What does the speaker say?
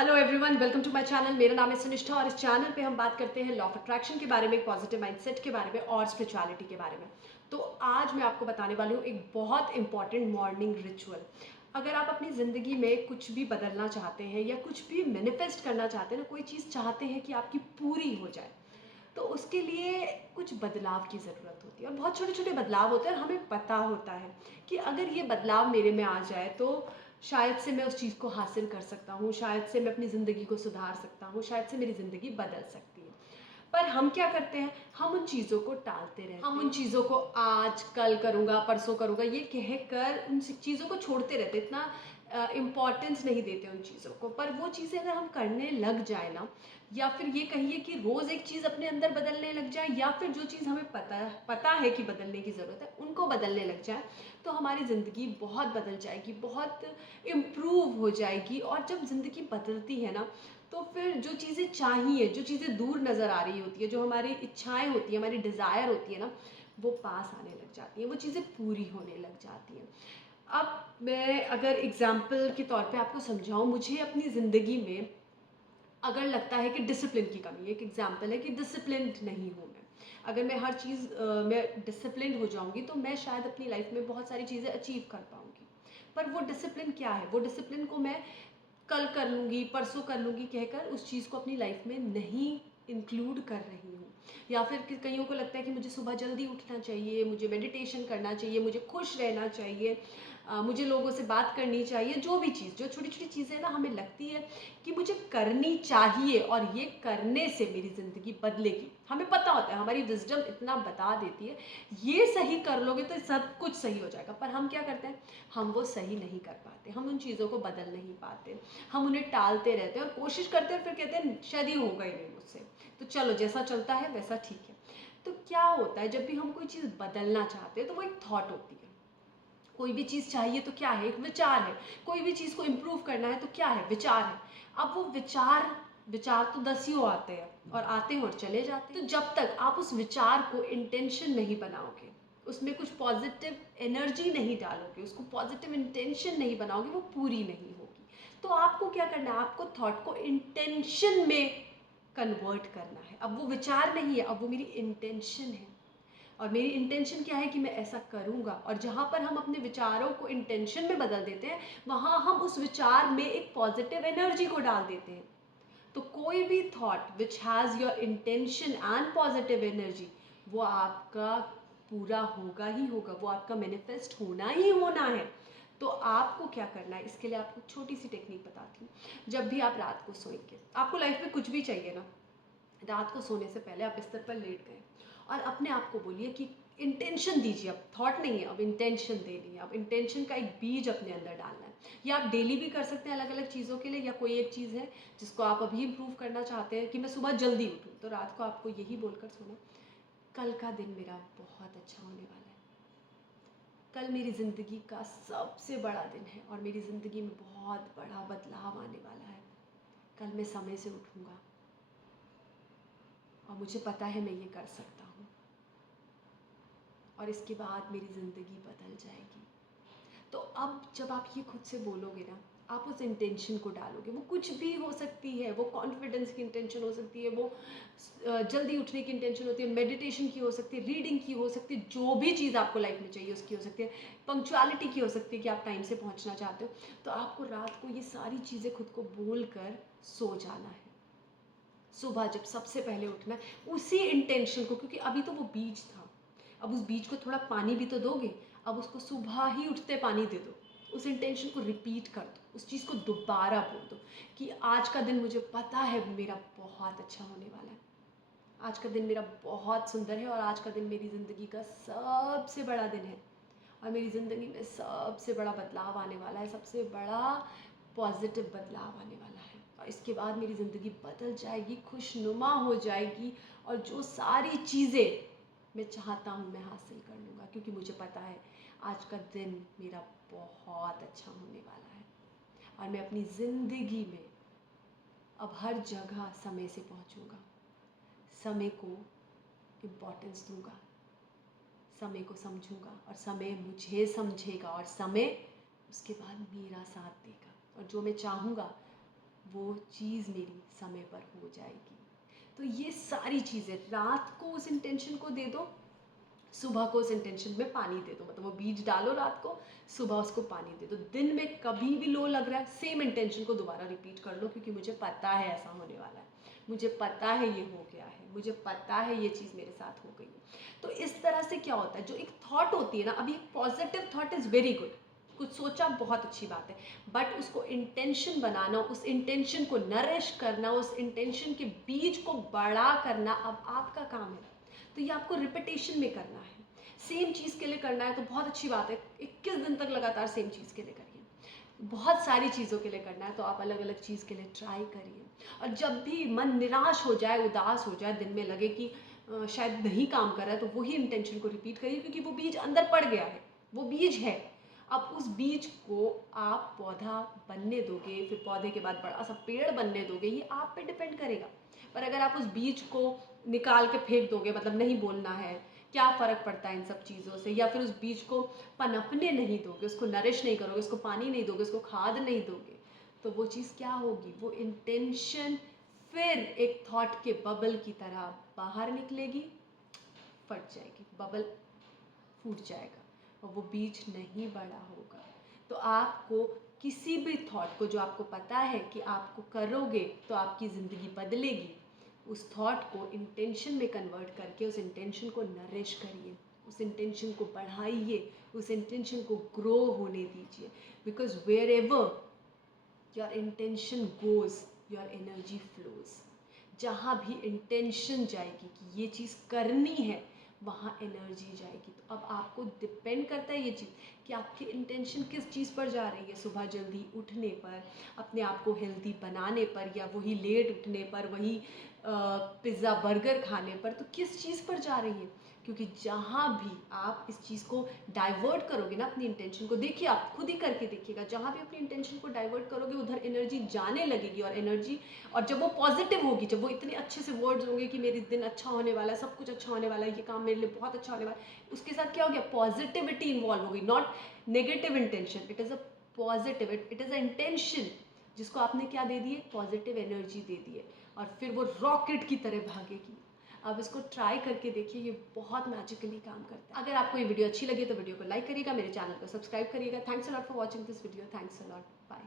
Hello everyone, welcome to my channel. मेरा नाम है सुनिष्ठा और इस चैनल पे हम बात करते हैं लॉ ऑफ अट्रैक्शन के बारे में, पॉजिटिव माइंडसेट के बारे में और स्पिरिचुअलिटी के बारे में। तो आज मैं आपको बताने वाली हूँ एक बहुत इंपॉर्टेंट मॉर्निंग रिचुअल। अगर आप अपनी ज़िंदगी में कुछ भी बदलना चाहते हैं या कुछ भी मैनिफेस्ट करना चाहते हैं ना, कोई चीज़ चाहते हैं कि आपकी पूरी हो जाए, तो उसके लिए कुछ बदलाव की ज़रूरत होती है और बहुत छोटे-छोटे बदलाव होते हैं और हमें पता होता है कि अगर ये बदलाव मेरे में आ जाए तो शायद से मैं उस चीज़ को हासिल कर सकता हूँ, शायद से मैं अपनी ज़िंदगी को सुधार सकता हूँ, शायद से मेरी ज़िंदगी बदल सकती है। पर हम क्या करते हैं, हम उन चीज़ों को टालते रहते हैं। हम उन चीज़ों को आज, कल करूँगा, परसों करूँगा, ये कहकर उन चीज़ों को छोड़ते रहते हैं। इतना इम्पोर्टेंस नहीं देते उन चीज़ों को। पर वो चीज़ें अगर हम करने लग जाए ना, या फिर ये कहिए कि रोज़ एक चीज़ अपने अंदर बदलने लग जाए, या फिर जो चीज़ हमें पता है कि बदलने की ज़रूरत है, उनको बदलने लग जाए, तो हमारी ज़िंदगी बहुत बदल जाएगी, बहुत इम्प्रूव हो जाएगी। और जब ज़िंदगी बदलती है ना, तो फिर जो चीज़ें चाहिए, जो चीज़ें दूर नज़र आ रही होती है, जो हमारी इच्छाएँ होती हैं, हमारी डिज़ायर होती है ना, वो पास आने लग जाती हैं, वो चीज़ें पूरी होने लग जाती हैं। अब मैं अगर एग्ज़ाम्पल के तौर पे आपको समझाऊँ, मुझे अपनी ज़िंदगी में अगर लगता है कि डिसिप्लिन की कमी, एक एग्जांपल है कि डिसिप्लिन्ड नहीं हूँ मैं। अगर मैं हर चीज़ मैं डिसिप्लिन्ड हो जाऊँगी, तो मैं शायद अपनी लाइफ में बहुत सारी चीज़ें अचीव कर पाऊँगी। पर वो डिसिप्लिन क्या है? वो डिसिप्लिन को मैं कल कर लूँगी, परसों कर लूँगी कहकर उस चीज़ को अपनी लाइफ में नहीं इंक्लूड कर रही हूँ। या फिर कईयों को लगता है कि मुझे सुबह जल्दी उठना चाहिए, मुझे मेडिटेशन करना चाहिए, मुझे खुश रहना चाहिए, मुझे लोगों से बात करनी चाहिए। जो भी चीज़, जो छोटी-छोटी चीज़ें ना हमें लगती है कि मुझे करनी चाहिए और ये करने से मेरी ज़िंदगी बदलेगी। हमें पता होता है, हमारी विज़डम इतना बता देती है, ये सही कर लोगे तो सब कुछ सही हो जाएगा। पर हम क्या करते हैं? हम वो सही नहीं कर पाते, हम उन चीज़ों को बदल नहीं पाते। हम उन्हें टालते रहते हैं और कोशिश करते हैं, फिर कहते हैं शायद ये होगा ही नहीं मुझसे, तो चलो जैसा चलता है वैसा ठीक है। तो क्या होता है, जब भी हम कोई चीज़ बदलना चाहते हैं तो वो एक थॉट होती है। कोई भी चीज़ चाहिए तो क्या है, एक विचार है। कोई भी चीज़ को इम्प्रूव करना है तो क्या है, विचार है। अब वो विचार विचार तो दसियों आते हैं और आते हैं और चले जाते हैं। तो जब तक आप उस विचार को इंटेंशन नहीं बनाओगे, उसमें कुछ पॉजिटिव एनर्जी नहीं डालोगे, उसको पॉजिटिव इंटेंशन नहीं बनाओगे, वो पूरी नहीं होगी। तो आपको क्या करना है, आपको थॉट को इंटेंशन में कन्वर्ट करना है। अब वो विचार नहीं है, अब वो मेरी इंटेंशन है। और मेरी इंटेंशन क्या है कि मैं ऐसा करूँगा। और जहाँ पर हम अपने विचारों को इंटेंशन में बदल देते हैं, वहाँ हम उस विचार में एक पॉजिटिव एनर्जी को डाल देते हैं। तो कोई भी thought which has your intention and positive energy, वो आपका पूरा होगा ही होगा, वो आपका मैनिफेस्ट होना ही होना है। तो आपको क्या करना है, इसके लिए आपको छोटी सी टेक्निक बताती हूँ। जब भी आप रात को सोएंगे, आपको लाइफ में कुछ भी चाहिए ना, रात को सोने से पहले आप बिस्तर पर लेट गए और अपने आप को बोलिए कि इंटेंशन दीजिए। अब थॉट नहीं है, अब इंटेंशन देनी है। अब इंटेंशन का एक बीज अपने अंदर डालना है। या आप डेली भी कर सकते हैं अलग अलग चीज़ों के लिए, या कोई एक चीज़ है जिसको आप अभी इम्प्रूव करना चाहते हैं कि मैं सुबह जल्दी उठूँ, तो रात को आपको यही बोलकर सोना, कल का दिन मेरा बहुत अच्छा होने वाला है। कल मेरी ज़िंदगी का सबसे बड़ा दिन है और मेरी ज़िंदगी में बहुत बड़ा बदलाव आने वाला है। कल मैं समय से उठूँगा और मुझे पता है मैं ये कर सकता हूँ और इसके बाद मेरी ज़िंदगी बदल जाएगी। तो अब जब आप ये खुद से बोलोगे ना, आप उस इंटेंशन को डालोगे। वो कुछ भी हो सकती है, वो कॉन्फिडेंस की इंटेंशन हो सकती है, वो जल्दी उठने की इंटेंशन होती है, मेडिटेशन की हो सकती है, रीडिंग की हो सकती है, जो भी चीज़ आपको लाइफ में चाहिए उसकी हो सकती है, पंक्चुअलिटी की हो सकती है कि आप टाइम से पहुंचना चाहते हो। तो आपको रात को ये सारी चीज़ें खुद को बोल कर सो जाना है। सुबह जब सबसे पहले उठना है उसी इंटेंशन को, क्योंकि अभी तो वो बीज था, अब उस बीज को थोड़ा पानी भी तो दोगे। अब उसको सुबह ही उठते पानी दे दो, उस इंटेंशन को रिपीट कर दो, उस चीज़ को दोबारा बोल दो कि आज का दिन मुझे पता है मेरा बहुत अच्छा होने वाला है, आज का दिन मेरा बहुत सुंदर है और आज का दिन मेरी ज़िंदगी का सबसे बड़ा दिन है और मेरी ज़िंदगी में सबसे बड़ा बदलाव आने वाला है, सबसे बड़ा पॉजिटिव बदलाव आने वाला है और इसके बाद मेरी ज़िंदगी बदल जाएगी, खुशनुमा हो जाएगी और जो सारी चीज़ें मैं चाहता हूँ मैं हासिल कर लूँगा, क्योंकि मुझे पता है आज का दिन मेरा बहुत अच्छा होने वाला है और मैं अपनी ज़िंदगी में अब हर जगह समय से पहुँचूँगा, समय को इम्पोर्टेंस दूँगा, समय को समझूंगा और समय मुझे समझेगा और समय उसके बाद मेरा साथ देगा और जो मैं चाहूँगा वो चीज़ मेरी समय पर हो जाएगी। तो ये सारी चीज़ें रात को उस इंटेंशन को दे दो, सुबह को उस इंटेंशन में पानी दे दो, मतलब वो बीज डालो रात को, सुबह उसको पानी दे दो। दिन में कभी भी लो लग रहा है, सेम इंटेंशन को दोबारा रिपीट कर लो, क्योंकि मुझे पता है ऐसा होने वाला है, मुझे पता है ये हो गया है, मुझे पता है ये चीज़ मेरे साथ हो गई है। तो इस तरह से क्या होता है, जो एक थॉट होती है ना, अभी positive thought is very good, कुछ सोचा बहुत अच्छी बात है, बट उसको इंटेंशन बनाना, उस इंटेंशन को नरिश करना, उस इंटेंशन के बीज को बड़ा करना अब आपका काम है। तो ये आपको रिपीटेशन में करना है, सेम चीज़ के लिए करना है तो बहुत अच्छी बात है, 21 दिन तक लगातार सेम चीज़ के लिए करिए। बहुत सारी चीज़ों के लिए करना है तो आप अलग अलग चीज़ के लिए ट्राई करिए। और जब भी मन निराश हो जाए, उदास हो जाए, दिन में लगे कि शायद नहीं काम कर रहा है, तो वही इंटेंशन को रिपीट करिए, क्योंकि वो बीज अंदर पड़ गया है, वो बीज है। अब उस बीज को आप पौधा बनने दोगे, फिर पौधे के बाद बड़ा सा पेड़ बनने दोगे, ये आप पे डिपेंड करेगा। पर अगर आप उस बीज को निकाल के फेंक दोगे, मतलब नहीं बोलना है, क्या फ़र्क पड़ता है इन सब चीज़ों से, या फिर उस बीज को पनपने नहीं दोगे, उसको नरिश नहीं करोगे, उसको पानी नहीं दोगे, उसको खाद नहीं दोगे, तो वो चीज़ क्या होगी, वो इंटेंशन फिर एक थॉट के बबल की तरह बाहर निकलेगी, फट जाएगी, बबल फूट जाएगा और वो बीज नहीं बड़ा होगा। तो आपको किसी भी थॉट को, जो आपको पता है कि आपको करोगे तो आपकी ज़िंदगी बदलेगी, उस थॉट को इंटेंशन में कन्वर्ट करके उस इंटेंशन को नरिश करिए, उस इंटेंशन को बढ़ाइए, उस इंटेंशन को ग्रो होने दीजिए। Because wherever your intention goes, your energy flows. जहाँ भी इंटेंशन जाएगी कि ये चीज़ करनी है, वहाँ एनर्जी जाएगी। तो अब आपको डिपेंड करता है ये चीज़ कि आपकी इंटेंशन किस चीज़ पर जा रही है, सुबह जल्दी उठने पर, अपने आप को हेल्दी बनाने पर, या वही लेट उठने पर, वही पिज़्ज़ा बर्गर खाने पर, तो किस चीज़ पर जा रही है। क्योंकि जहाँ भी आप इस चीज़ को डाइवर्ट करोगे ना, अपनी इंटेंशन को, देखिए आप खुद ही करके देखिएगा, जहाँ भी अपनी इंटेंशन को डाइवर्ट करोगे उधर एनर्जी जाने लगेगी, और एनर्जी, और जब वो पॉजिटिव होगी, जब वो इतने अच्छे से वर्ड्स होंगे कि मेरी दिन अच्छा होने वाला है, सब कुछ अच्छा होने वाला है, ये काम मेरे लिए बहुत अच्छा होने वाला है, उसके साथ क्या हो गया, पॉजिटिविटी इन्वॉल्व हो गई, not negative intention, it is a positive, it is a intention जिसको आपने क्या दे दी है, पॉजिटिव एनर्जी दे दी है, और फिर वो रॉकेट की तरह भागेगी। आप इसको ट्राई करके देखिए, ये बहुत मैजिकली काम करता है। अगर आपको ये वीडियो अच्छी लगी तो वीडियो को लाइक करिएगा, मेरे चैनल को सब्सक्राइब करिएगा। Thanks a lot for watching this video, thanks a lot, bye.